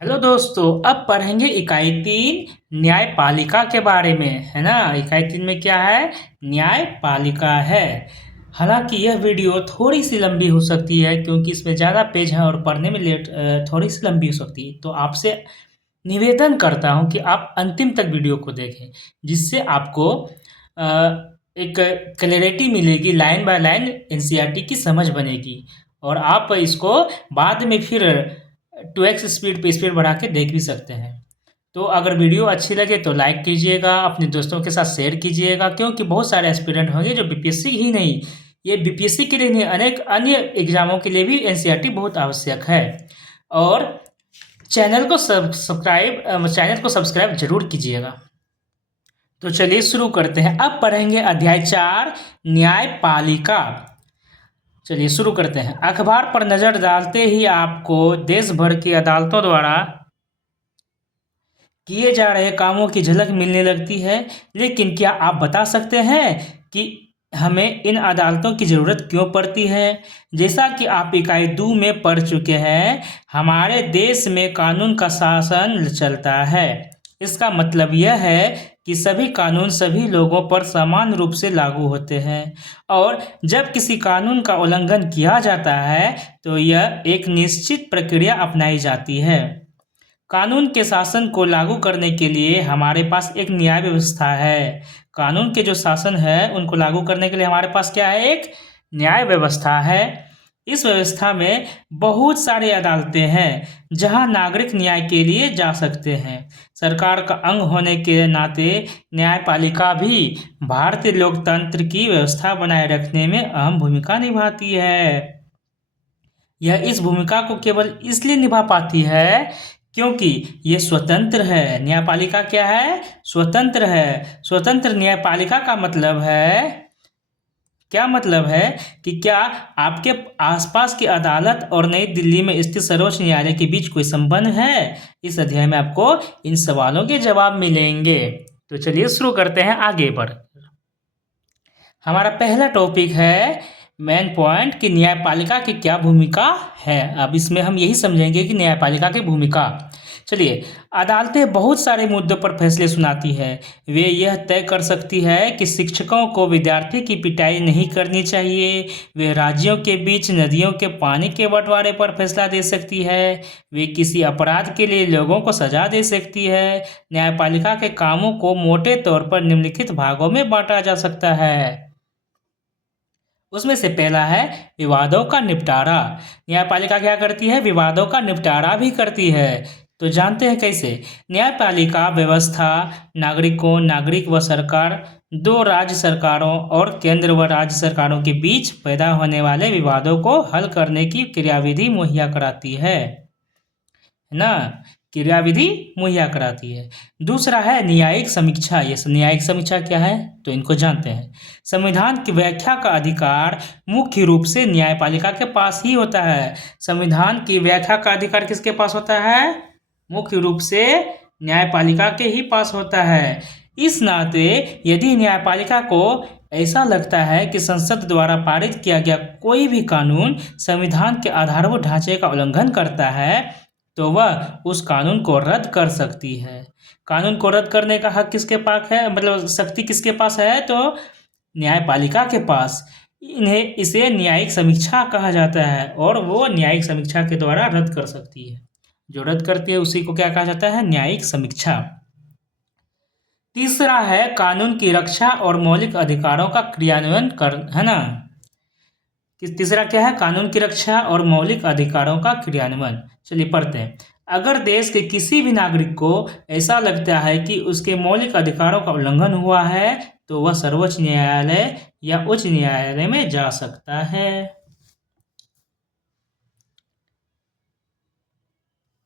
Hello दोस्तों, अब पढ़ेंगे इकाई 3 न्यायपालिका के बारे में, है ना। इकाई 3 में क्या है? न्यायपालिका है। हालांकि यह वीडियो थोड़ी सी लंबी हो सकती है क्योंकि इसमें ज़्यादा पेज है और पढ़ने में थोड़ी सी लंबी हो सकती है। तो आपसे निवेदन करता हूं कि आप अंतिम तक वीडियो को देखें, जिससे आपको एक क्लैरिटी मिलेगी, लाइन बाय लाइन एनसीईआरटी की समझ बनेगी और आप इसको बाद में फिर 2x स्पीड पे स्पीड बढ़ा के देख भी सकते हैं। तो अगर वीडियो अच्छी लगे तो लाइक कीजिएगा, अपने दोस्तों के साथ शेयर कीजिएगा, क्योंकि बहुत सारे एस्पिरेंट होंगे जो बीपीएससी ही नहीं, ये बीपीएससी के लिए नहीं, अनेक अन्य एग्जामों के लिए भी एनसीईआरटी बहुत आवश्यक है। और चैनल को सब्सक्राइब जरूर कीजिएगा। तो चलिए शुरू करते हैं। अब पढ़ेंगे अध्याय 4 न्यायपालिका। चलिए शुरू करते हैं। अखबार पर नजर डालते ही आपको देश भर की अदालतों द्वारा किए जा रहे कामों की झलक मिलने लगती है, लेकिन क्या आप बता सकते हैं कि हमें इन अदालतों की ज़रूरत क्यों पड़ती है? जैसा कि आप इकाई 2 में पढ़ चुके हैं, हमारे देश में कानून का शासन चलता है। इसका मतलब यह है कि सभी कानून सभी लोगों पर समान रूप से लागू होते हैं और जब किसी कानून का उल्लंघन किया जाता है तो यह एक निश्चित प्रक्रिया अपनाई जाती है। कानून के शासन को लागू करने के लिए हमारे पास एक न्याय व्यवस्था है। कानून के जो शासन है उनको लागू करने के लिए हमारे पास क्या है? एक न्याय व्यवस्था है। इस व्यवस्था में बहुत सारी अदालतें हैं जहां नागरिक न्याय के लिए जा सकते हैं। सरकार का अंग होने के नाते न्यायपालिका भी भारतीय लोकतंत्र की व्यवस्था बनाए रखने में अहम भूमिका निभाती है। यह इस भूमिका को केवल इसलिए निभा पाती है क्योंकि ये स्वतंत्र है। न्यायपालिका क्या है? स्वतंत्र है। स्वतंत्र न्यायपालिका का मतलब है, क्या मतलब है कि क्या आपके आसपास की अदालत और नई दिल्ली में स्थित सर्वोच्च न्यायालय के बीच कोई संबंध है? इस अध्याय में आपको इन सवालों के जवाब मिलेंगे। तो चलिए शुरू करते हैं आगे बढ़। हमारा पहला टॉपिक है मेन पॉइंट कि न्यायपालिका की क्या भूमिका है। अब इसमें हम यही समझेंगे कि न्यायपालिका की भूमिका। चलिए, अदालतें बहुत सारे मुद्दों पर फैसले सुनाती है। वे यह तय कर सकती है कि शिक्षकों को विद्यार्थी की पिटाई नहीं करनी चाहिए। वे राज्यों के बीच नदियों के पानी के बंटवारे पर फैसला दे सकती है। वे किसी अपराध के लिए लोगों को सजा दे सकती है। न्यायपालिका के कामों को मोटे तौर पर निम्नलिखित भागों में बांटा जा सकता है। उसमें से पहला है विवादों का निपटारा। न्यायपालिका क्या करती है? विवादों का निपटारा भी करती है। तो जानते हैं कैसे? न्यायपालिका व्यवस्था नागरिकों, नागरिक व सरकार, दो राज्य सरकारों और केंद्र व राज्य सरकारों के बीच पैदा होने वाले विवादों को हल करने की क्रियाविधि मुहैया कराती है ना। क्रियाविधि मुहैया कराती है। दूसरा है न्यायिक समीक्षा। ये न्यायिक समीक्षा क्या है तो इनको जानते हैं। संविधान की व्याख्या का अधिकार मुख्य रूप से न्यायपालिका के पास ही होता है। संविधान की व्याख्या का अधिकार किसके पास होता है? मुख्य रूप से न्यायपालिका के ही पास होता है। इस नाते यदि न्यायपालिका को ऐसा लगता है कि संसद द्वारा पारित किया गया कोई भी कानून संविधान के आधारभूत ढांचे का उल्लंघन करता है तो वह उस कानून को रद्द कर सकती है। कानून को रद्द करने का हक किसके पास है, मतलब शक्ति किसके पास है? तो न्यायपालिका के पास। इसे न्यायिक समीक्षा कहा जाता है और वो न्यायिक समीक्षा के द्वारा रद्द कर सकती है। जो रद्द करती है उसी को क्या कहा जाता है? न्यायिक समीक्षा। तीसरा है कानून की रक्षा और मौलिक अधिकारों का क्रियान्वयन कर, है ना। तीसरा क्या है? कानून की रक्षा और मौलिक अधिकारों का क्रियान्वयन। चलिए पढ़ते हैं। अगर देश के किसी भी नागरिक को ऐसा लगता है कि उसके मौलिक अधिकारों का उल्लंघन हुआ है तो वह सर्वोच्च न्यायालय या उच्च न्यायालय में जा सकता है।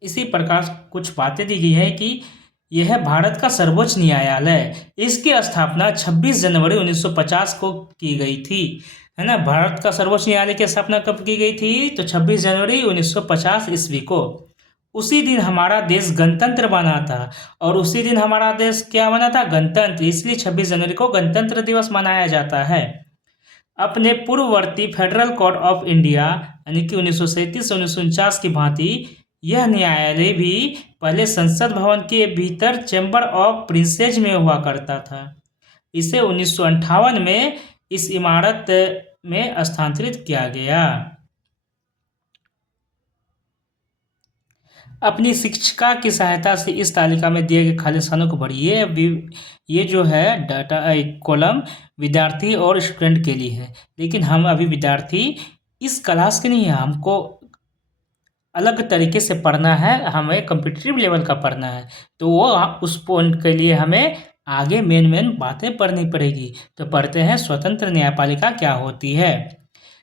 इसी प्रकार कुछ बातें दी गई है कि यह है भारत का सर्वोच्च न्यायालय। इसकी स्थापना 26 जनवरी 1950 को की गई थी, है ना। भारत का सर्वोच्च न्यायालय की स्थापना कब की गई थी? तो 26 जनवरी 1950 ईस्वी को। उसी दिन हमारा देश गणतंत्र बना था और उसी दिन हमारा देश क्या बना था? गणतंत्र। इसलिए 26 जनवरी को गणतंत्र दिवस मनाया जाता है। अपने पूर्ववर्ती फेडरल कोड ऑफ इंडिया यानी कि 1937 से 1949 की भांति यह न्यायालय भी पहले संसद भवन के भीतर चैम्बर ऑफ प्रिंसेस में हुआ करता था। इसे 1958 में इस इमारत में स्थानांतरित किया गया। अपनी शिक्षिका की सहायता से इस तालिका में दिए गए खाली स्थानों को भरिए। ये जो है डाटा कॉलम विद्यार्थी और स्टूडेंट के लिए है, लेकिन हम अभी विद्यार्थी इस क्लास के नहीं है, हमको अलग तरीके से पढ़ना है, हमें कॉम्पिटिटिव लेवल का पढ़ना है, तो वो उस पॉइंट के लिए हमें आगे मेन बातें पढ़नी पड़ेगी। तो पढ़ते हैं स्वतंत्र न्यायपालिका क्या होती है।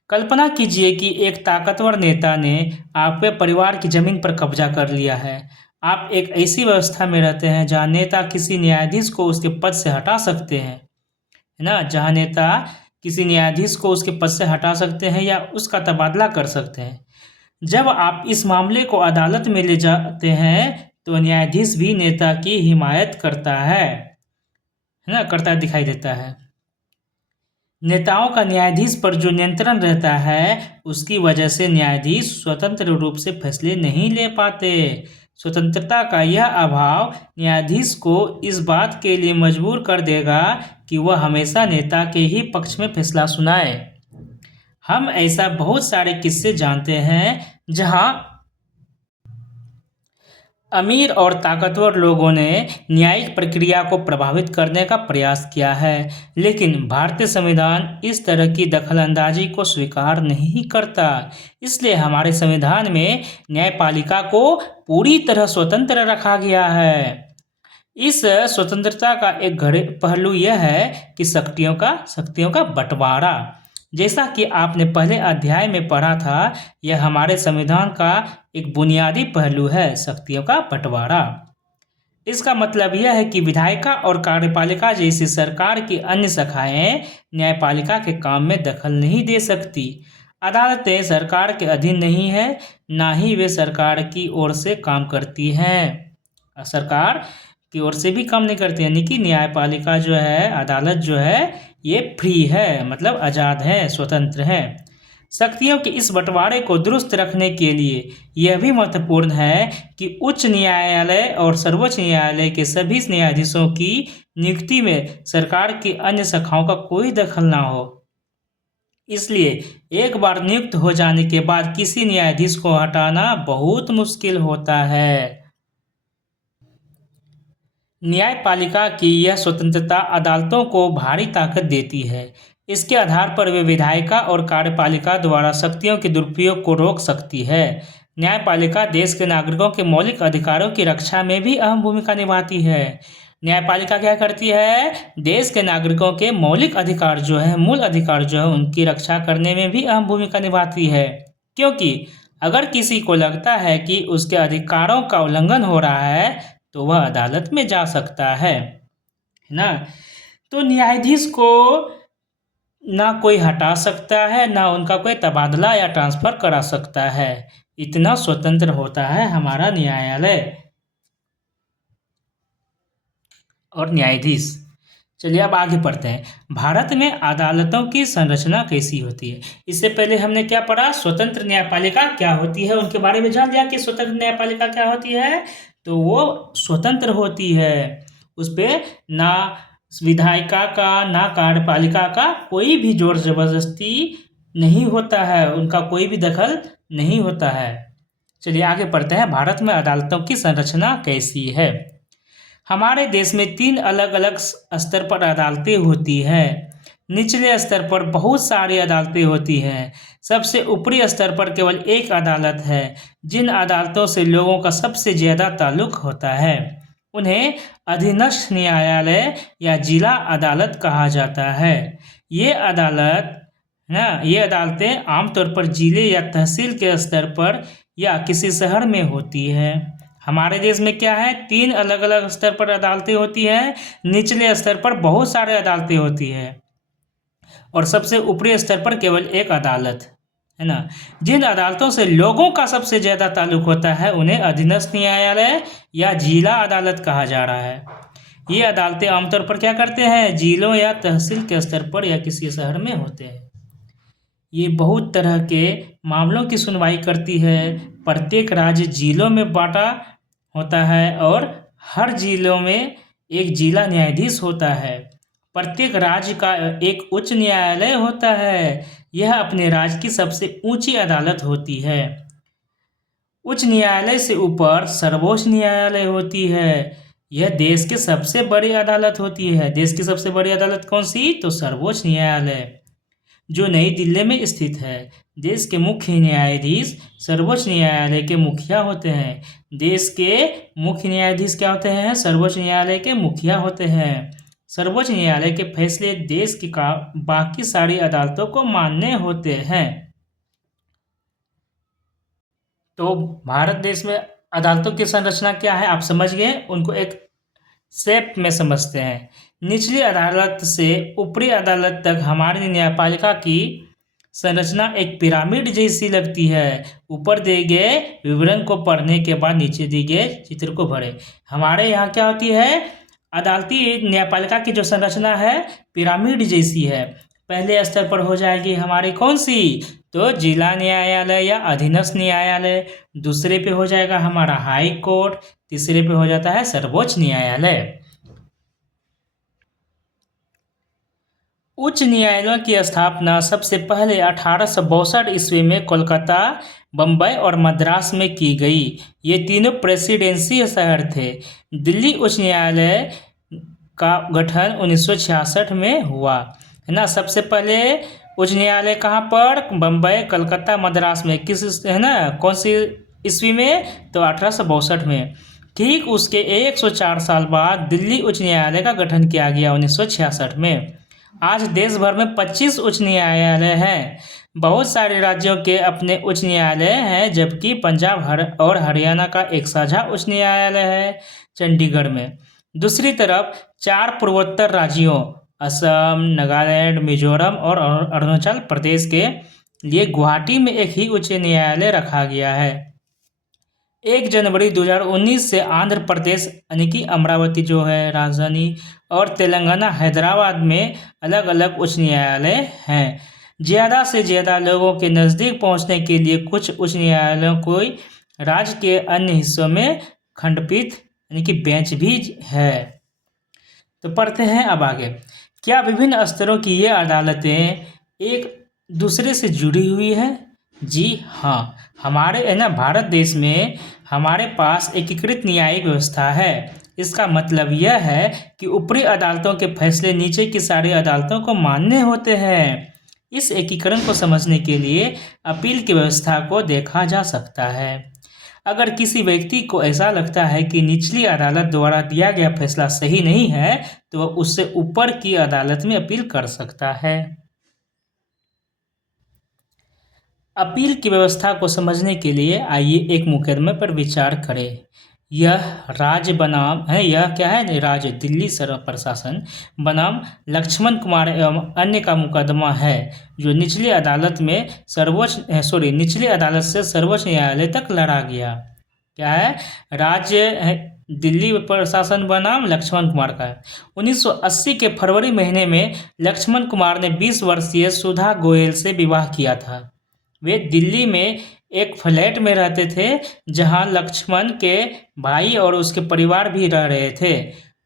कल्पना कीजिए कि एक ताकतवर नेता ने आपके परिवार की जमीन पर कब्जा कर लिया है। आप एक ऐसी व्यवस्था में रहते हैं जहां नेता किसी न्यायाधीश को उसके पद से हटा सकते हैं, है ना, जहां नेता किसी न्यायाधीश को उसके पद से हटा सकते हैं या उसका तबादला कर सकते हैं। जब आप इस मामले को अदालत में ले जाते हैं तो न्यायाधीश भी नेता की हिमायत करता है ना, करता दिखाई देता है। नेताओं का न्यायाधीश पर जो नियंत्रण रहता है उसकी वजह से न्यायाधीश स्वतंत्र रूप से फैसले नहीं ले पाते। स्वतंत्रता का यह अभाव न्यायाधीश को इस बात के लिए मजबूर कर देगा कि वह हमेशा नेता के ही पक्ष में फैसला सुनाए। हम ऐसा बहुत सारे किस्से जानते हैं जहां अमीर और ताकतवर लोगों ने न्यायिक प्रक्रिया को प्रभावित करने का प्रयास किया है, लेकिन भारतीय संविधान इस तरह की दखलंदाजी को स्वीकार नहीं करता। इसलिए हमारे संविधान में न्यायपालिका को पूरी तरह स्वतंत्र रखा गया है। इस स्वतंत्रता का एक पहलू यह है कि शक्तियों का बंटवारा। जैसा कि आपने पहले अध्याय में पढ़ा था, यह हमारे संविधान का एक बुनियादी पहलू है, शक्तियों का बंटवारा। इसका मतलब यह है कि विधायिका और कार्यपालिका जैसी सरकार की अन्य शाखाएं न्यायपालिका के काम में दखल नहीं दे सकती। अदालतें सरकार के अधीन नहीं है, ना ही वे सरकार की ओर से काम करती हैं। सरकार की ओर से भी काम नहीं करती, यानी कि न्यायपालिका जो है, अदालत जो है, ये फ्री है, मतलब आज़ाद है, स्वतंत्र है। शक्तियों के इस बंटवारे को दुरुस्त रखने के लिए यह भी महत्वपूर्ण है कि उच्च न्यायालय और सर्वोच्च न्यायालय के सभी न्यायाधीशों की नियुक्ति में सरकार की अन्य शाखाओं का कोई दखल ना हो। इसलिए एक बार नियुक्त हो जाने के बाद किसी न्यायाधीश को हटाना बहुत मुश्किल होता है। न्यायपालिका की यह स्वतंत्रता अदालतों को भारी ताकत देती है। इसके आधार पर वे विधायिका और कार्यपालिका द्वारा शक्तियों के दुरुपयोग को रोक सकती है। न्यायपालिका देश के नागरिकों के मौलिक अधिकारों की रक्षा में भी अहम भूमिका निभाती है। न्यायपालिका क्या करती है? देश के नागरिकों के मौलिक अधिकार जो है, मूल अधिकार जो है, उनकी रक्षा करने में भी अहम भूमिका निभाती है। क्योंकि अगर किसी को लगता है कि उसके अधिकारों का उल्लंघन हो रहा है तो वह अदालत में जा सकता है ना। तो न्यायाधीश को ना कोई हटा सकता है, ना उनका कोई तबादला या ट्रांसफ़र करा सकता है। इतना स्वतंत्र होता है हमारा न्यायालय और न्यायाधीश। चलिए अब आगे पढ़ते हैं। भारत में अदालतों की संरचना कैसी होती है। इससे पहले हमने क्या पढ़ा? स्वतंत्र न्यायपालिका क्या होती है, उनके बारे में जान लिया कि स्वतंत्र न्यायपालिका क्या होती है। तो वो स्वतंत्र होती है, उस पर ना विधायिका का ना कार्यपालिका का कोई भी जोर जबरदस्ती नहीं होता है, उनका कोई भी दखल नहीं होता है। चलिए आगे पढ़ते हैं। भारत में अदालतों की संरचना कैसी है। हमारे देश में 3 अलग अलग स्तर पर अदालतें होती हैं। निचले स्तर पर बहुत सारी अदालतें होती हैं। सबसे ऊपरी स्तर पर केवल एक अदालत है। जिन अदालतों से लोगों का सबसे ज़्यादा ताल्लुक होता है उन्हें अधीनस्थ न्यायालय या जिला अदालत कहा जाता है। ये अदालतें आमतौर पर जिले या तहसील के स्तर पर या किसी शहर में होती है। हमारे देश में क्या है? 3 अलग अलग स्तर पर अदालतें होती हैं। निचले स्तर पर बहुत सारे अदालतें होती हैं और सबसे ऊपरी स्तर पर केवल एक अदालत है ना। जिन अदालतों से लोगों का सबसे ज़्यादा ताल्लुक होता है उन्हें अधीनस्थ न्यायालय या जिला अदालत कहा जा रहा है। ये अदालतें आमतौर पर क्या करते हैं? जिलों या तहसील के स्तर पर या किसी शहर में होते हैं। ये बहुत तरह के मामलों की सुनवाई करती है, प्रत्येक राज्य जिलों में बांटा होता है और हर जिलों में एक जिला न्यायाधीश होता है। प्रत्येक राज्य का एक उच्च न्यायालय होता है। यह अपने राज्य की सबसे ऊंची अदालत होती है। उच्च न्यायालय से ऊपर सर्वोच्च न्यायालय होती है। यह देश की सबसे बड़ी अदालत होती है। देश की सबसे बड़ी अदालत कौन सी? तो सर्वोच्च न्यायालय, जो नई दिल्ली में स्थित है। देश के मुख्य न्यायाधीश सर्वोच्च न्यायालय के मुखिया होते हैं। देश के मुख्य न्यायाधीश क्या होते हैं? सर्वोच्च न्यायालय के मुखिया होते हैं। सर्वोच्च न्यायालय के फैसले देश की बाकी सारी अदालतों को मान्य होते हैं। तो भारत देश में अदालतों की संरचना क्या है, आप समझ गए। उनको एक शेप में समझते हैं। निचली अदालत से ऊपरी अदालत तक हमारी न्यायपालिका की संरचना एक पिरामिड जैसी लगती है। ऊपर दिए गए विवरण को पढ़ने के बाद नीचे दिए गए चित्र को भरें। हमारे यहाँ क्या होती है? अदालती न्यायपालिका की जो संरचना है पिरामिड जैसी है। पहले स्तर पर हो जाएगी हमारी कौन सी? तो जिला न्यायालय या अधीनस्थ न्यायालय। दूसरे पे हो जाएगा हमारा हाई कोर्ट। तीसरे पे हो जाता है सर्वोच्च न्यायालय। उच्च न्यायालयों की स्थापना सबसे पहले 1862 ईस्वी में कोलकाता, बम्बई और मद्रास में की गई। ये तीनों प्रेसिडेंसी शहर थे। दिल्ली उच्च न्यायालय का गठन 1966 में हुआ, है ना। सबसे पहले उच्च न्यायालय कहाँ पर? बम्बई, कलकत्ता, मद्रास में। किस, है ना, कौन सी ईस्वी में? तो 1862 में। ठीक उसके 104 साल बाद दिल्ली उच्च न्यायालय का गठन किया गया 1966 में। आज देश भर में 25 उच्च न्यायालय हैं। बहुत सारे राज्यों के अपने उच्च न्यायालय हैं, जबकि पंजाब और हरियाणा का एक साझा उच्च न्यायालय है चंडीगढ़ में। दूसरी तरफ 4 पूर्वोत्तर राज्यों असम, नागालैंड, मिजोरम और अरुणाचल प्रदेश के लिए गुवाहाटी में एक ही उच्च न्यायालय रखा गया है। 1 जनवरी 2019 से आंध्र प्रदेश यानी कि अमरावती जो है राजधानी और तेलंगाना हैदराबाद में अलग अलग उच्च न्यायालय हैं। ज़्यादा से ज़्यादा लोगों के नज़दीक पहुंचने के लिए कुछ उच्च न्यायालयों को राज्य के अन्य हिस्सों में खंडपीठ यानी कि बेंच भी है। तो पढ़ते हैं अब आगे। क्या विभिन्न स्तरों की ये अदालतें एक दूसरे से जुड़ी हुई हैं? जी हाँ। हमारे भारत देश में हमारे पास एकीकृत न्यायिक व्यवस्था है। इसका मतलब यह है कि ऊपरी अदालतों के फैसले नीचे की सारी अदालतों को मान्य होते हैं। इस एकीकरण को समझने के लिए अपील की व्यवस्था को देखा जा सकता है। अगर किसी व्यक्ति को ऐसा लगता है कि निचली अदालत द्वारा दिया गया फैसला सही नहीं है, तो वह उससे ऊपर की अदालत में अपील कर सकता है। अपील की व्यवस्था को समझने के लिए आइए एक मुकदमे पर विचार करें। यह राज्य बनाम है, यह क्या है? राज्य दिल्ली प्रशासन बनाम लक्ष्मण कुमार एवं अन्य का मुकदमा है, जो निचली अदालत से सर्वोच्च न्यायालय तक लड़ा गया। क्या है? राज्य दिल्ली प्रशासन बनाम लक्ष्मण कुमार का है। 1980 के फरवरी महीने में लक्ष्मण कुमार ने 20 वर्षीय सुधा गोयल से विवाह किया था। वे दिल्ली में एक फ्लैट में रहते थे, जहां लक्ष्मण के भाई और उसके परिवार भी रह रहे थे।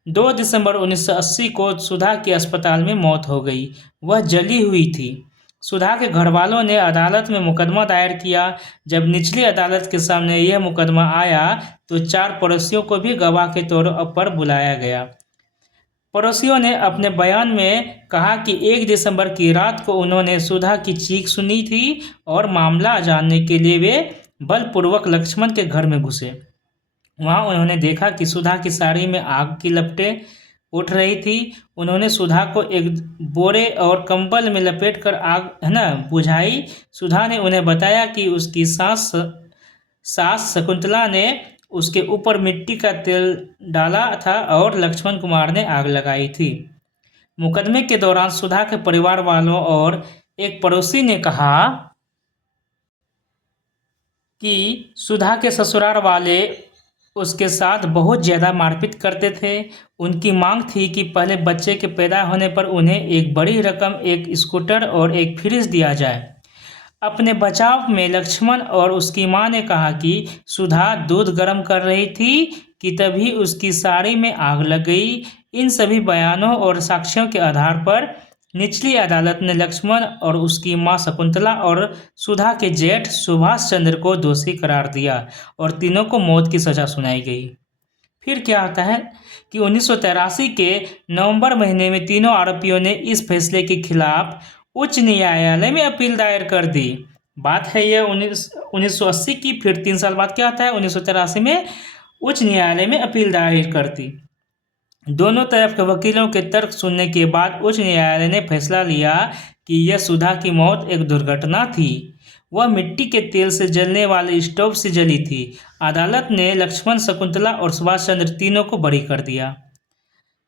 2 दिसंबर 1980 को सुधा की अस्पताल में मौत हो गई। वह जली हुई थी। सुधा के घरवालों ने अदालत में मुकदमा दायर किया। जब निचली अदालत के सामने यह मुकदमा आया तो 4 पड़ोसियों को भी गवाह के तौर पर बुलाया गया। पड़ोसियों ने अपने बयान में कहा कि 1 दिसंबर की रात को उन्होंने सुधा की चीख सुनी थी और मामला जानने के लिए वे बलपूर्वक लक्ष्मण के घर में घुसे। वहां उन्होंने देखा कि सुधा की साड़ी में आग की लपटें उठ रही थी। उन्होंने सुधा को एक बोरे और कंबल में लपेटकर आग बुझाई। सुधा ने उन्हें बताया कि उसकी सास शकुंतला ने उसके ऊपर मिट्टी का तेल डाला था और लक्ष्मण कुमार ने आग लगाई थी। मुकदमे के दौरान सुधा के परिवार वालों और एक पड़ोसी ने कहा कि सुधा के ससुराल वाले उसके साथ बहुत ज़्यादा मारपीट करते थे। उनकी मांग थी कि पहले बच्चे के पैदा होने पर उन्हें एक बड़ी रकम, एक स्कूटर और एक फ्रिज दिया जाए। अपने बचाव में लक्ष्मण और उसकी मां ने कहा कि सुधा दूध गर्म कर रही थी कि तभी उसकी साड़ी में आग लग गई। इन सभी बयानों और साक्ष्यों के आधार पर निचली अदालत ने लक्ष्मण और उसकी मां शकुंतला और सुधा के जेठ सुभाष चंद्र को दोषी करार दिया और तीनों को मौत की सजा सुनाई गई। फिर क्या होता है कि 1983 के नवंबर महीने में तीनों आरोपियों ने इस फैसले के खिलाफ उच्च न्यायालय में अपील दायर कर दी। बात है यह 1980 की। फिर 3 साल बाद क्या होता है, 1983 में उच्च न्यायालय में अपील दायर कर दी। दोनों तरफ के वकीलों के तर्क सुनने के बाद उच्च न्यायालय ने फैसला लिया कि यह सुधा की मौत एक दुर्घटना थी। वह मिट्टी के तेल से जलने वाले स्टोव से जली थी। अदालत ने लक्ष्मण, शकुंतला और सुभाष चंद्र तीनों को बरी कर दिया।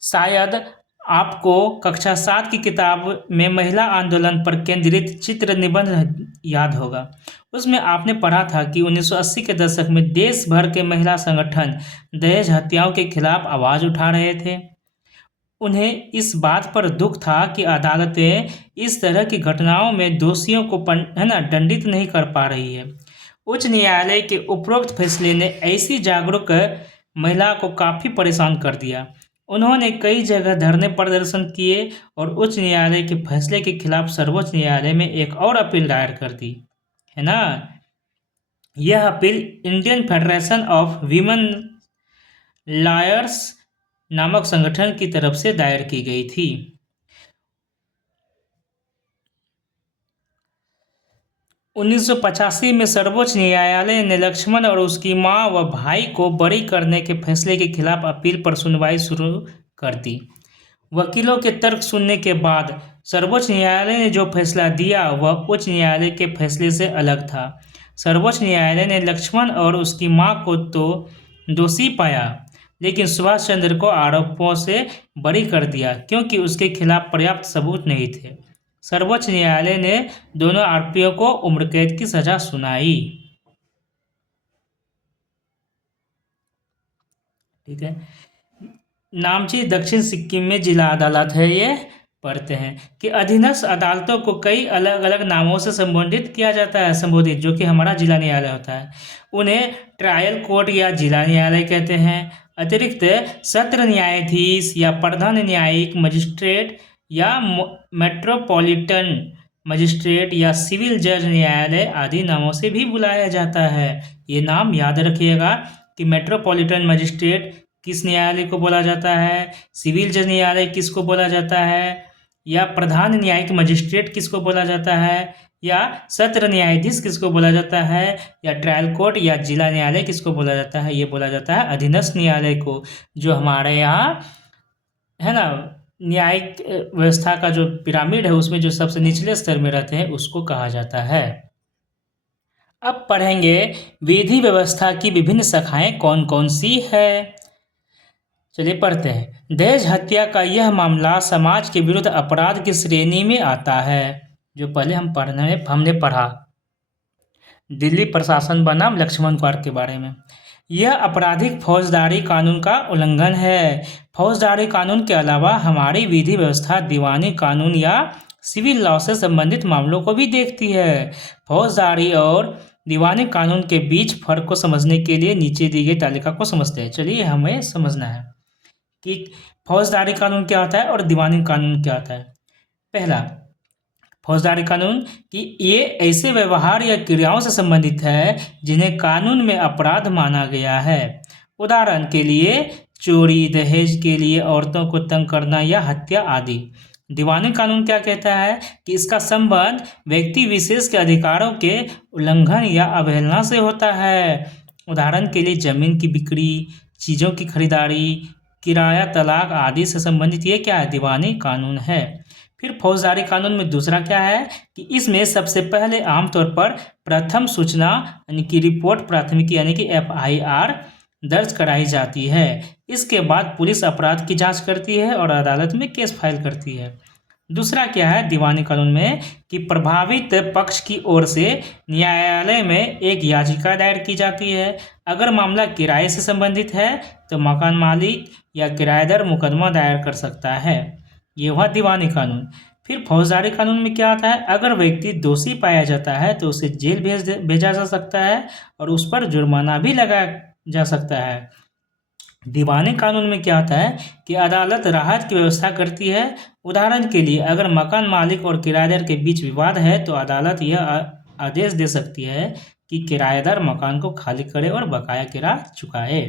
शायद आपको कक्षा 7 की किताब में महिला आंदोलन पर केंद्रित चित्र निबंध याद होगा। उसमें आपने पढ़ा था कि 1980 के दशक में देश भर के महिला संगठन दहेज हत्याओं के खिलाफ आवाज़ उठा रहे थे। उन्हें इस बात पर दुख था कि अदालतें इस तरह की घटनाओं में दोषियों को दंडित नहीं कर पा रही है। उच्च न्यायालय के उपरोक्त फैसले ने ऐसी जागरूक महिला को काफ़ी परेशान कर दिया। उन्होंने कई जगह धरने प्रदर्शन किए और उच्च न्यायालय के फैसले के खिलाफ सर्वोच्च न्यायालय में एक और अपील दायर कर दी, है ना। यह appeal Indian federation of women lawyers नामक संगठन की तरफ से दायर की गई थी। 1985 में सर्वोच्च न्यायालय ने लक्ष्मण और उसकी मां व भाई को बरी करने के फैसले के खिलाफ अपील पर सुनवाई शुरू कर दी। वकीलों के तर्क सुनने के बाद सर्वोच्च न्यायालय ने जो फैसला दिया वह उच्च न्यायालय के फैसले से अलग था। सर्वोच्च न्यायालय ने लक्ष्मण और उसकी मां को तो दोषी पाया, लेकिन सुभाष चंद्र को आरोपों से बरी कर दिया क्योंकि उसके खिलाफ पर्याप्त सबूत नहीं थे। सर्वोच्च न्यायालय ने दोनों आरोपियों को उम्र कैद की सजा सुनाई। ठीक है। नामची दक्षिण सिक्किम में जिला अदालत है, ये पढ़ते हैं कि अधीनस्थ अदालतों को कई अलग अलग नामों से संबोधित किया जाता है, जो कि हमारा जिला न्यायालय होता है। उन्हें ट्रायल कोर्ट या जिला न्यायालय कहते हैं। अतिरिक्त सत्र न्यायाधीश या प्रधान न्यायिक मजिस्ट्रेट या मेट्रोपॉलिटन मजिस्ट्रेट या सिविल जज न्यायालय आदि नामों से भी बुलाया जाता है। ये नाम याद रखिएगा कि मेट्रोपॉलिटन मजिस्ट्रेट किस न्यायालय को बोला जाता है, सिविल जज न्यायालय किसको बोला जाता है, या प्रधान न्यायिक मजिस्ट्रेट किसको बोला जाता है, या सत्र न्यायाधीश किसको बोला जाता है, या ट्रायल कोर्ट या जिला न्यायालय किसको बोला जाता है। ये बोला जाता है अधीनस्थ न्यायालय को, जो हमारे यहाँ है ना न्यायिक व्यवस्था का जो पिरामिड है उसमें जो सबसे निचले स्तर में रहते हैं उसको कहा जाता है। अब पढ़ेंगे विधि व्यवस्था की विभिन्न शाखाएं कौन कौन सी है। चलिए पढ़ते हैं। दहेज हत्या का यह मामला समाज के विरुद्ध अपराध की श्रेणी में आता है, जो पहले हमने पढ़ा दिल्ली प्रशासन बनाम लक्ष्मण कुमार के बारे में। यह आपराधिक फौजदारी कानून का उल्लंघन है। फौजदारी कानून के अलावा हमारी विधि व्यवस्था दीवानी कानून या सिविल लॉ से संबंधित मामलों को भी देखती है। फौजदारी और दीवानी कानून के बीच फर्क को समझने के लिए नीचे दी गई तालिका को समझते हैं। चलिए हमें समझना है कि फौजदारी कानून क्या होता है और दीवानी कानून क्या होता है। पहला, फौजदारी कानून कि ये ऐसे व्यवहार या क्रियाओं से संबंधित है जिन्हें कानून में अपराध माना गया है। उदाहरण के लिए चोरी, दहेज के लिए औरतों को तंग करना या हत्या आदि। दीवानी कानून क्या कहता है कि इसका संबंध व्यक्ति विशेष के अधिकारों के उल्लंघन या अवहेलना से होता है। उदाहरण के लिए जमीन की बिक्री, चीज़ों की खरीदारी, किराया, तलाक आदि से संबंधित ये क्या है, दीवानी कानून है। फिर फौजदारी कानून में दूसरा क्या है कि इसमें सबसे पहले आमतौर पर प्रथम सूचना यानी कि रिपोर्ट, प्राथमिकी यानी कि FIR दर्ज कराई जाती है। इसके बाद पुलिस अपराध की जांच करती है और अदालत में केस फाइल करती है। दूसरा क्या है दीवानी कानून में कि प्रभावित पक्ष की ओर से न्यायालय में एक याचिका दायर की जाती है। अगर मामला किराए से संबंधित है तो मकान मालिक या किराएदार मुकदमा दायर कर सकता है। ये हुआ दीवानी कानून। फिर फौजदारी कानून में क्या आता है, अगर व्यक्ति दोषी पाया जाता है तो उसे जेल भेजा जा सकता है और उस पर जुर्माना भी लगाया जा सकता है। दीवानी कानून में क्या आता है कि अदालत राहत की व्यवस्था करती है। उदाहरण के लिए अगर मकान मालिक और किराएदार के बीच विवाद है तो अदालत यह आदेश दे सकती है कि किराएदार मकान को खाली करे और बकाया किराया चुकाए।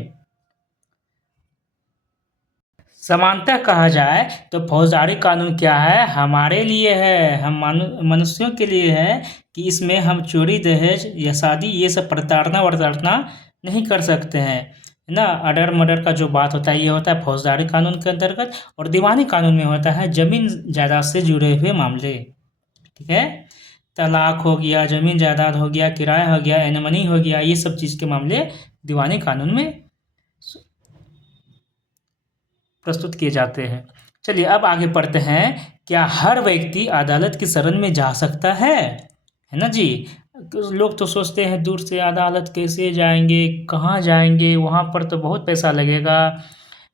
समानतः कहा जाए तो फौजदारी कानून क्या है, हमारे लिए है, हम मनुष्यों के लिए है कि इसमें हम चोरी, दहेज या शादी ये सब प्रताड़ना वरताड़ना नहीं कर सकते हैं, है ना। अडर मर्डर का जो बात होता है ये होता है फौजदारी कानून के अंतर्गत, और दीवानी कानून में होता है जमीन जायदाद से जुड़े हुए मामले। ठीक है, तलाक हो गया, जमीन जायदाद हो गया, किराया हो गया, एनमनी हो गया, ये सब चीज़ के मामले दीवानी कानून में प्रस्तुत किए जाते हैं। चलिए अब आगे पढ़ते हैं, क्या हर व्यक्ति अदालत की शरण में जा सकता है ना जी। लोग तो सोचते हैं दूर से अदालत कैसे जाएंगे, कहाँ जाएंगे, वहाँ पर तो बहुत पैसा लगेगा,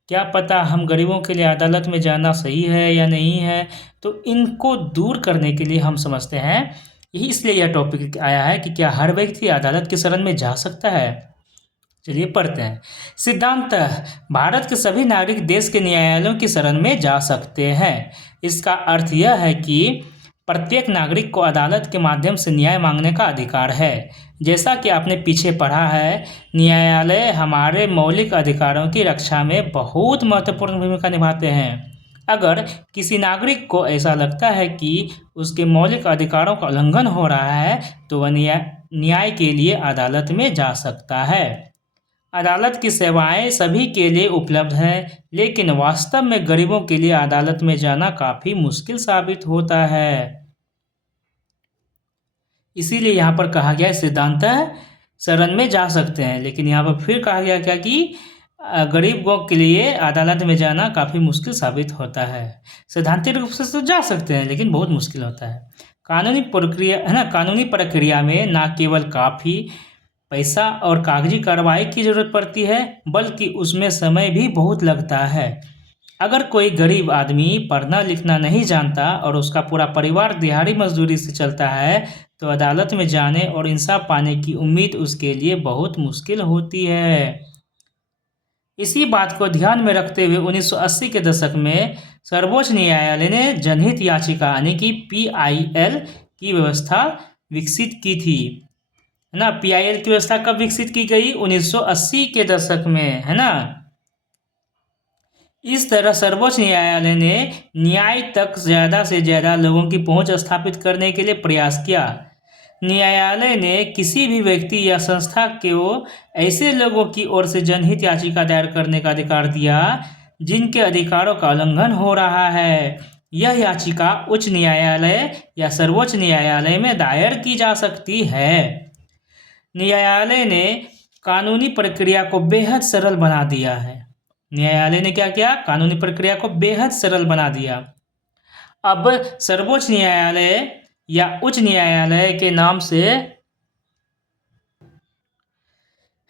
क्या पता हम गरीबों के लिए अदालत में जाना सही है या नहीं है। तो इनको दूर करने के लिए हम समझते हैं, यही इसलिए यह टॉपिक आया है कि क्या हर व्यक्ति अदालत की शरण में जा सकता है। चलिए पढ़ते हैं। सिद्धांत, भारत के सभी नागरिक देश के न्यायालयों की शरण में जा सकते हैं। इसका अर्थ यह है कि प्रत्येक नागरिक को अदालत के माध्यम से न्याय मांगने का अधिकार है। जैसा कि आपने पीछे पढ़ा है, न्यायालय हमारे मौलिक अधिकारों की रक्षा में बहुत महत्वपूर्ण भूमिका निभाते हैं। अगर किसी नागरिक को ऐसा लगता है कि उसके मौलिक अधिकारों का उल्लंघन हो रहा है तो वह न्याय के लिए अदालत में जा सकता है। अदालत की सेवाएं सभी के लिए उपलब्ध है, लेकिन वास्तव में गरीबों के लिए अदालत में जाना काफ़ी मुश्किल साबित होता है। इसीलिए यहाँ पर कहा गया सिद्धांत शरण में जा सकते हैं, लेकिन यहाँ पर फिर कहा गया क्या कि गरीबों के लिए अदालत में जाना काफ़ी मुश्किल साबित होता है। सैद्धांतिक रूप से तो जा सकते हैं लेकिन बहुत मुश्किल होता है। कानूनी प्रक्रिया है ना, कानूनी प्रक्रिया में ना केवल काफ़ी पैसा और कागजी कार्रवाई की ज़रूरत पड़ती है बल्कि उसमें समय भी बहुत लगता है। अगर कोई गरीब आदमी पढ़ना लिखना नहीं जानता और उसका पूरा परिवार दिहाड़ी मजदूरी से चलता है तो अदालत में जाने और इंसाफ पाने की उम्मीद उसके लिए बहुत मुश्किल होती है। इसी बात को ध्यान में रखते हुए 1980 के दशक में सर्वोच्च न्यायालय ने जनहित याचिका यानी कि PIL की व्यवस्था विकसित की थी, है ना। PIL की व्यवस्था कब विकसित की गई, 1980 के दशक में, है ना। इस तरह सर्वोच्च न्यायालय ने न्याय तक ज़्यादा से ज़्यादा लोगों की पहुंच स्थापित करने के लिए प्रयास किया। न्यायालय ने किसी भी व्यक्ति या संस्था को ऐसे लोगों की ओर से जनहित याचिका दायर करने का अधिकार दिया जिनके अधिकारों का उल्लंघन हो रहा है। यह याचिका उच्च न्यायालय या सर्वोच्च न्यायालय में दायर की जा सकती है। न्यायालय ने कानूनी प्रक्रिया को बेहद सरल बना दिया है। न्यायालय ने क्या किया, कानूनी प्रक्रिया को बेहद सरल बना दिया। अब सर्वोच्च न्यायालय या उच्च न्यायालय के नाम से,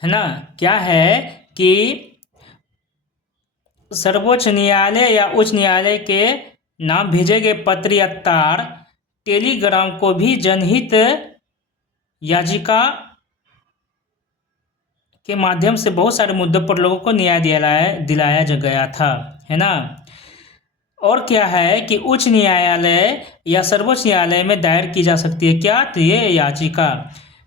है ना, क्या है कि सर्वोच्च न्यायालय या उच्च न्यायालय के नाम भेजे गए पत्र या तार, टेलीग्राम को भी जनहित याचिका के माध्यम से बहुत सारे मुद्दों पर लोगों को न्याय दिलाया गया था, है ना। और क्या है कि उच्च न्यायालय या सर्वोच्च न्यायालय में दायर की जा सकती है क्या, तो ये याचिका।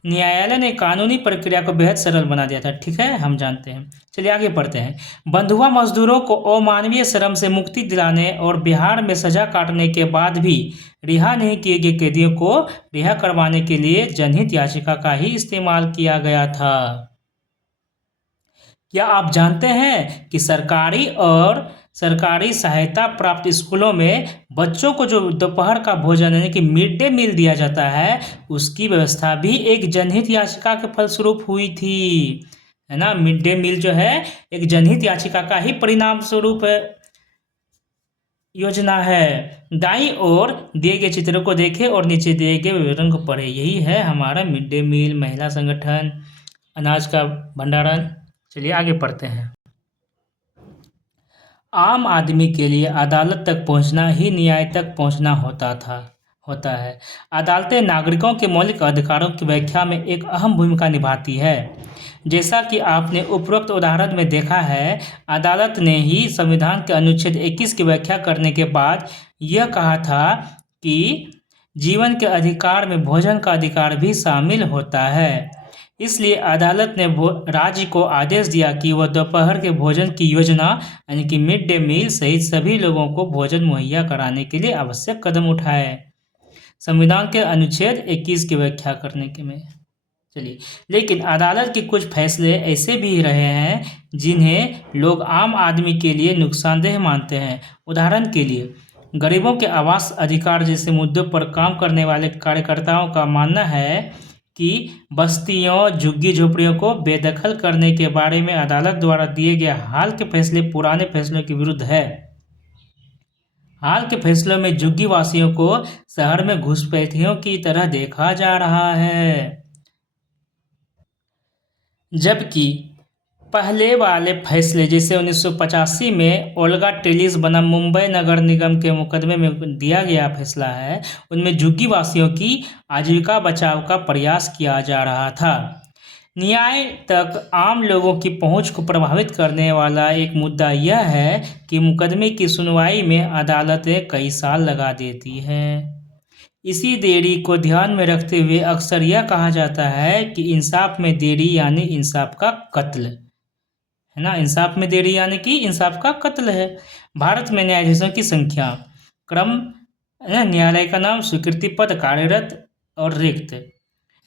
न्यायालय ने कानूनी प्रक्रिया को बेहद सरल बना दिया था, ठीक है, हम जानते हैं। चलिए आगे पढ़ते हैं। बंधुआ मजदूरों को अमानवीय श्रम से मुक्ति दिलाने और बिहार में सजा काटने के बाद भी रिहा नहीं किए गए कैदियों को रिहा करवाने के लिए जनहित याचिका का ही इस्तेमाल किया गया था। क्या आप जानते हैं कि सरकारी और सरकारी सहायता प्राप्त स्कूलों में बच्चों को जो दोपहर का भोजन यानी कि मिड डे मील दिया जाता है उसकी व्यवस्था भी एक जनहित याचिका के फलस्वरूप हुई थी, है ना। मिड डे मील जो है एक जनहित याचिका का ही परिणाम स्वरूप योजना है। दाईं ओर दिए गए चित्रों को देखें और नीचे दिए गए विवरण को पढ़ें। यही है हमारा मिड डे मील, महिला संगठन, अनाज का भंडारण। चलिए आगे पढ़ते हैं। आम आदमी के लिए अदालत तक पहुंचना ही न्याय तक पहुंचना होता है। अदालतें नागरिकों के मौलिक अधिकारों की व्याख्या में एक अहम भूमिका निभाती है। जैसा कि आपने उपरोक्त उदाहरण में देखा है, अदालत ने ही संविधान के अनुच्छेद 21 की व्याख्या करने के बाद यह कहा था कि जीवन के अधिकार में भोजन का अधिकार भी शामिल होता है। इसलिए अदालत ने राज्य को आदेश दिया कि वह दोपहर के भोजन की योजना यानी कि मिड डे मील सहित सभी लोगों को भोजन मुहैया कराने के लिए आवश्यक कदम उठाए, संविधान के अनुच्छेद 21 की व्याख्या करने के में। चलिए, लेकिन अदालत के कुछ फैसले ऐसे भी रहे हैं जिन्हें लोग आम आदमी के लिए नुकसानदेह मानते हैं। उदाहरण के लिए, गरीबों के आवास अधिकार जैसे मुद्दों पर काम करने वाले कार्यकर्ताओं का मानना है कि बस्तियों, झुग्गी झोपड़ियों को बेदखल करने के बारे में अदालत द्वारा दिए गए हाल के फैसले पुराने फैसलों के विरुद्ध है। हाल के फैसलों में झुग्गी वासियों को शहर में घुसपैठियों की तरह देखा जा रहा है, जबकि पहले वाले फैसले जैसे 1985 में ओल्गा टेलिस बनाम मुंबई नगर निगम के मुकदमे में दिया गया फैसला है, उनमें झुग्गी वासियों की आजीविका बचाव का प्रयास किया जा रहा था। न्याय तक आम लोगों की पहुंच को प्रभावित करने वाला एक मुद्दा यह है कि मुकदमे की सुनवाई में अदालतें कई साल लगा देती हैं। इसी देरी को ध्यान में रखते हुए अक्सर यह कहा जाता है कि इंसाफ में देरी यानी इंसाफ का कत्ल है ना। इंसाफ में देरी यानी कि इंसाफ का कत्ल है। भारत में न्यायाधीशों की संख्या, क्रम, न्यायालय का नाम, स्वीकृति पद, कार्यरत और रिक्त।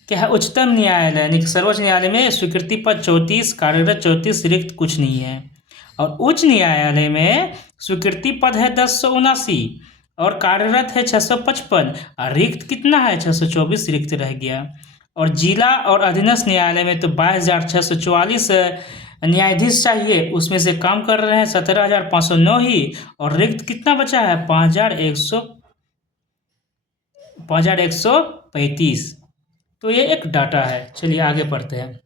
क्या है? उच्चतम न्यायालय यानी सर्वोच्च न्यायालय में स्वीकृति पद 34, कार्यरत 34, रिक्त कुछ नहीं है। और उच्च न्यायालय में स्वीकृति पद है 1079 और कार्यरत है 655 और रिक्त कितना है? 624 रिक्त रह गया। और जिला और अधीनस्थ न्यायालय में तो 22,644 न्यायाधीश चाहिए, उसमें से काम कर रहे हैं 17,509 ही, और रिक्त कितना बचा है? 5,135। तो ये एक डाटा है। चलिए आगे पढ़ते हैं।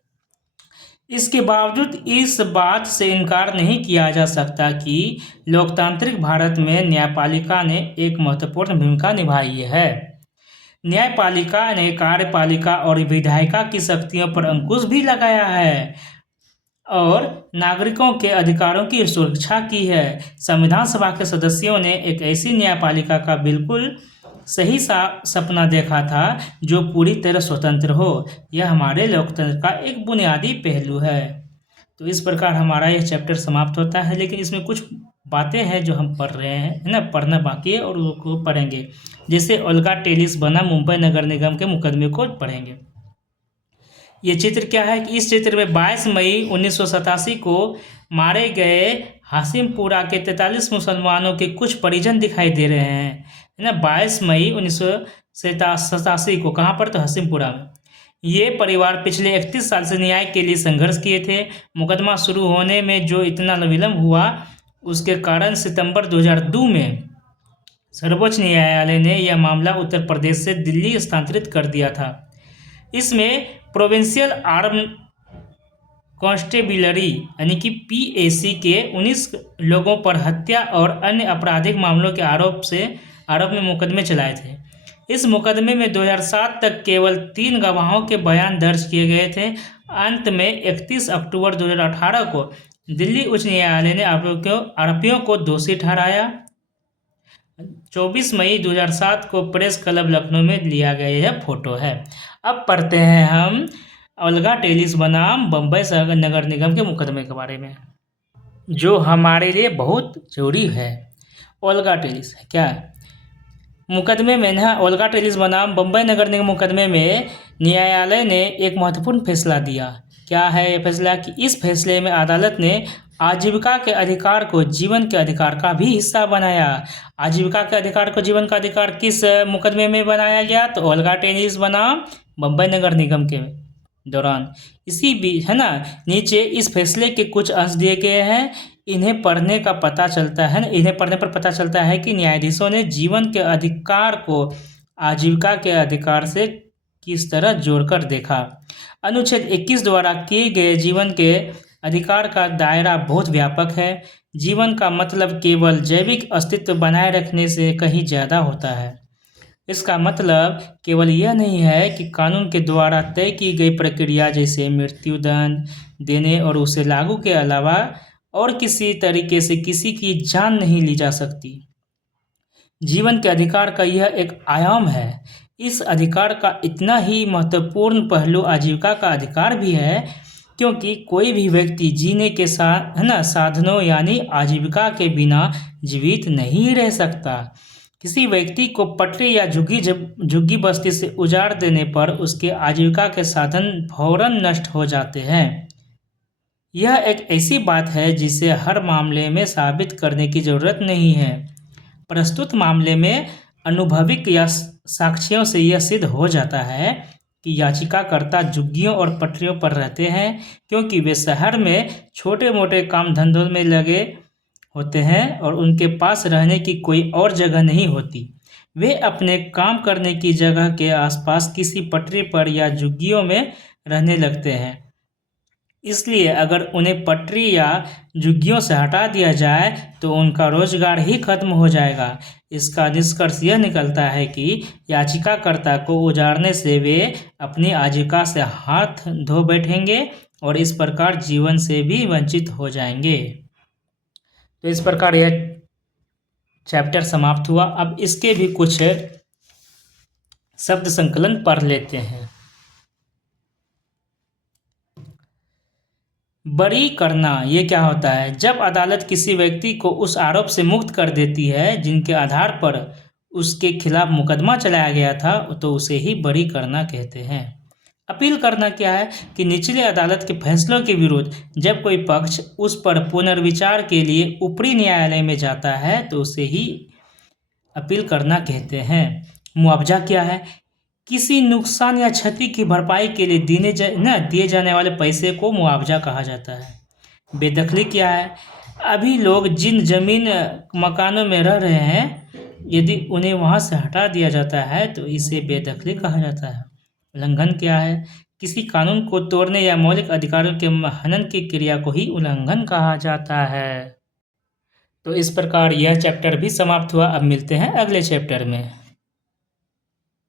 इसके बावजूद इस बात से इनकार नहीं किया जा सकता कि लोकतांत्रिक भारत में न्यायपालिका ने एक महत्वपूर्ण भूमिका निभाई है। न्यायपालिका ने कार्यपालिका और विधायिका की शक्तियों पर अंकुश भी लगाया है और नागरिकों के अधिकारों की सुरक्षा की है। संविधान सभा के सदस्यों ने एक ऐसी न्यायपालिका का बिल्कुल सही सपना देखा था जो पूरी तरह स्वतंत्र हो। यह हमारे लोकतंत्र का एक बुनियादी पहलू है। तो इस प्रकार हमारा यह चैप्टर समाप्त होता है, लेकिन इसमें कुछ बातें हैं जो हम पढ़ रहे हैं, है ना, पढ़ना बाकी है और उसको पढ़ेंगे। जैसे ओल्गा टेलिस बनाम मुंबई नगर निगम के मुकदमे को पढ़ेंगे। ये चित्र क्या है कि इस चित्र में 22 मई 1987 को मारे गए हाशिमपुरा के 43 मुसलमानों के कुछ परिजन दिखाई दे रहे हैं, है ना। 22 मई 1987 को कहाँ पर? तो हाशिमपुरा में। ये परिवार पिछले 31 साल से न्याय के लिए संघर्ष किए थे। मुकदमा शुरू होने में जो इतना विलंब हुआ उसके कारण सितंबर 2002 में सर्वोच्च न्यायालय ने यह मामला उत्तर प्रदेश से दिल्ली स्थानांतरित कर दिया था। इसमें प्रोविंशियल आर्म कांस्टेबलरी यानी कि PAC के 19 लोगों पर हत्या और अन्य आपराधिक मामलों के आरोप में मुकदमे चलाए थे। इस मुकदमे में 2007 तक केवल 3 गवाहों के बयान दर्ज किए गए थे। अंत में 31 अक्टूबर 2018 को दिल्ली उच्च न्यायालय ने आरोपियों को दोषी ठहराया। 24 मई 2007 को प्रेस क्लब लखनऊ में लिया गया यह फोटो है। अब पढ़ते हैं हम ओल्गा टेलिस बनाम बम्बई नगर निगम के मुकदमे के बारे में, जो हमारे लिए बहुत जरूरी है। ओल्गा टेलिस है क्या? मुकदमे में ना ओल्गा टेलिस बनाम बम्बई नगर निगम मुकदमे में न्यायालय ने एक महत्वपूर्ण फैसला दिया। क्या है ये फैसला? कि इस फैसले में अदालत ने आजीविका के अधिकार को जीवन के अधिकार का भी हिस्सा बनाया। आजीविका के अधिकार को जीवन का अधिकार किस मुकदमे में बनाया गया? तो ओल्गा टेलिस बनाम बम्बई नगर निगम के दौरान। इसी बीच, है ना, नीचे इस फैसले के कुछ अंश दिए गए हैं। इन्हें पढ़ने पर पता चलता है कि न्यायाधीशों ने जीवन के अधिकार को आजीविका के अधिकार से किस तरह जोड़कर देखा। अनुच्छेद 21 द्वारा किए गए जीवन के अधिकार का दायरा बहुत व्यापक है। जीवन का मतलब केवल जैविक अस्तित्व बनाए रखने से कहीं ज़्यादा होता है। इसका मतलब केवल यह नहीं है कि कानून के द्वारा तय की गई प्रक्रिया जैसे मृत्युदंड देने और उसे लागू के अलावा और किसी तरीके से किसी की जान नहीं ली जा सकती। जीवन के अधिकार का यह एक आयाम है। इस अधिकार का इतना ही महत्वपूर्ण पहलू आजीविका का अधिकार भी है, क्योंकि कोई भी व्यक्ति जीने के साधनों यानी आजीविका के बिना जीवित नहीं रह सकता। किसी व्यक्ति को पटरी या झुग्गी बस्ती से उजाड़ देने पर उसके आजीविका के साधन फौरन नष्ट हो जाते हैं। यह एक ऐसी बात है जिसे हर मामले में साबित करने की जरूरत नहीं है। प्रस्तुत मामले में अनुभविक या साक्ष्यों से यह सिद्ध हो जाता है कि याचिकाकर्ता झुग्गियों और पटरियों पर रहते हैं, क्योंकि वे शहर में छोटे मोटे काम धंधों में लगे होते हैं और उनके पास रहने की कोई और जगह नहीं होती। वे अपने काम करने की जगह के आसपास किसी पटरी पर या झुग्गियों में रहने लगते हैं। इसलिए अगर उन्हें पटरी या झुग्गियों से हटा दिया जाए तो उनका रोजगार ही खत्म हो जाएगा। इसका निष्कर्ष यह निकलता है कि याचिकाकर्ता को उजाड़ने से वे अपनी आजीविका से हाथ धो बैठेंगे और इस प्रकार जीवन से भी वंचित हो जाएंगे। तो इस प्रकार यह चैप्टर समाप्त हुआ। अब इसके भी कुछ शब्द संकलन पढ़ लेते हैं। बरी करना ये क्या होता है? जब अदालत किसी व्यक्ति को उस आरोप से मुक्त कर देती है जिनके आधार पर उसके खिलाफ मुकदमा चलाया गया था, तो उसे ही बरी करना कहते हैं। अपील करना क्या है कि निचली अदालत के फैसलों के विरुद्ध जब कोई पक्ष उस पर पुनर्विचार के लिए ऊपरी न्यायालय में जाता है तो उसे ही अपील करना कहते हैं। मुआवजा क्या है? किसी नुकसान या क्षति की भरपाई के लिए दिए जाने वाले पैसे को मुआवजा कहा जाता है। बेदखली क्या है? अभी लोग जिन जमीन मकानों में रह रहे हैं, यदि उन्हें वहां से हटा दिया जाता है तो इसे बेदखली कहा जाता है। उल्लंघन क्या है? किसी कानून को तोड़ने या मौलिक अधिकारों के हनन की क्रिया को ही उल्लंघन कहा जाता है। तो इस प्रकार यह चैप्टर भी समाप्त हुआ। अब मिलते हैं अगले चैप्टर में।